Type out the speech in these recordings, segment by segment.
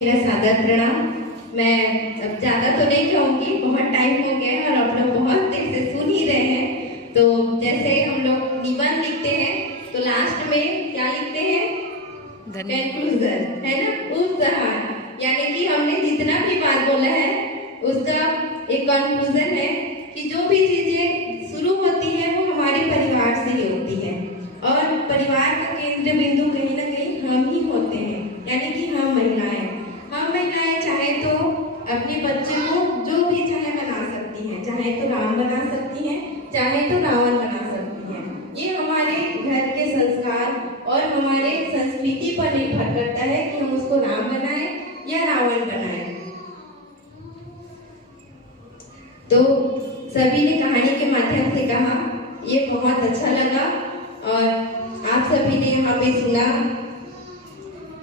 मेरा सादर प्रणाम। मैं अब ज़्यादा तो नहीं कहूँगी, बहुत टाइम हो गया है और आप लोग बहुत देर से सुन ही रहे हैं। तो जैसे हम लोग निबंध लिखते हैं तो लास्ट में क्या लिखते हैं? कंक्लूजन, है ना? उपसंहार, यानी कि हमने जितना भी बात बोला है उसका एक कंक्लूजन है कि जो भी चीजें शुरू होती है वो हमारे परिवार से ही होती है और परिवार का केंद्र बिंदु कहीं ना कहीं हम ही होते हैं, यानी कि हम महिलाएं चाहे तो अपने बच्चे को जो भी चाहे बना सकती हैं, चाहे तो राम बना सकती हैं, चाहे तो रावण बना सकती हैं। ये हमारे घर के संस्कार और हमारे संस्कृति पर निर्भर करता है कि हम उसको राम बनाएं या रावण बनाएं। तो सभी ने कहानी के माध्यम से कहा, ये बहुत अच्छा लगा और आप सभी ने यहाँ पे सुना।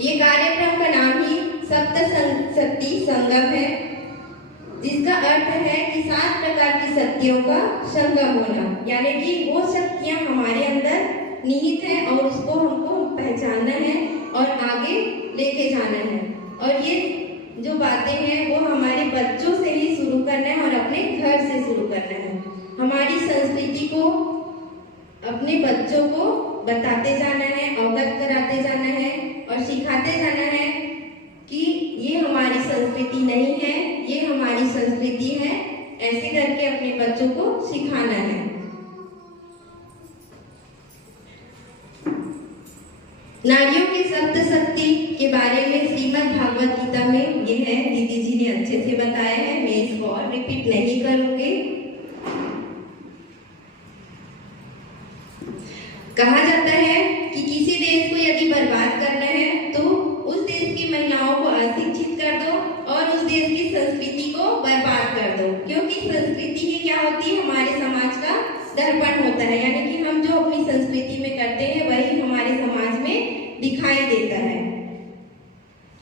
ये कार्यक्रम का नाम ही सप्त शक्ति संगम है, जिसका अर्थ है कि 7 प्रकार की शक्तियों का संगम होना, यानी कि वो शक्तियाँ हमारे अंदर निहित है और उसको हमको पहचानना है और आगे लेके जाना है। और ये जो बातें हैं वो हमारे बच्चों से ही शुरू करना है और अपने घर से शुरू करना है। हमारी संस्कृति को अपने बच्चों को बताते जाना है, अवगत कराते जाना है और सिखाते जाना है कि ये हमारी संस्कृति नहीं है, ये हमारी संस्कृति है। ऐसे करके अपने बच्चों को सिखाना है। नारियों की सप्त शक्ति के बारे में श्रीमद् भागवत गीता में ये है, दीदी जी ने अच्छे से बताया है, मैं इसको और रिपीट नहीं करूंगी। कहा जाता है कि किसी देश को यदि बर्बाद करना है तो उस देश की महिलाओं को अशिक्षित कर दो और उस देश की संस्कृति को बर्बाद कर दो, क्योंकि संस्कृति ही क्या होती है? हमारे समाज का दर्पण होता है, यानी कि हम जो अपनी संस्कृति में करते हैं वही हमारे समाज में दिखाई देता है।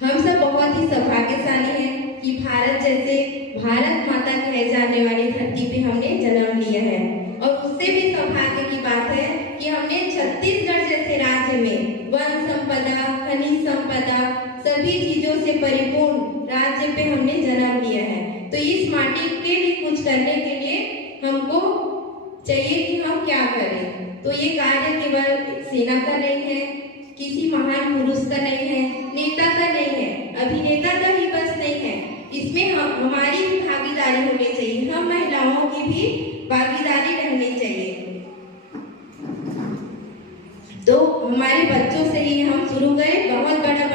हम सब बहुत ही सौभाग्यशाली हैं कि भारत जैसे भारत माता कहे जाने वाली धरती पे हमने जन्म लिया है और उससे भी सौभाग्य की बात है कि हमने छत्तीसगढ़ जैसे राज्य में वन संपदा, खनिज संपदा, सभी चीजों से परिपूर्ण राज्य पे हमने जन्म लिया है। तो इस माटी के लिए कुछ करने के लिए हमको चाहिए कि हम क्या करें। तो ये कार्य केवल सेना का नहीं है, किसी महान पुरुष का नहीं है, नेता का नहीं है, अभिनेता का ही बस नहीं है, इसमें हमारी भी भागीदारी होनी चाहिए, हम महिलाओं की भी भागीदारी रहनी चाहिए। तो हमारे बच्चों से ही हम शुरू करें, बहुत बड़ा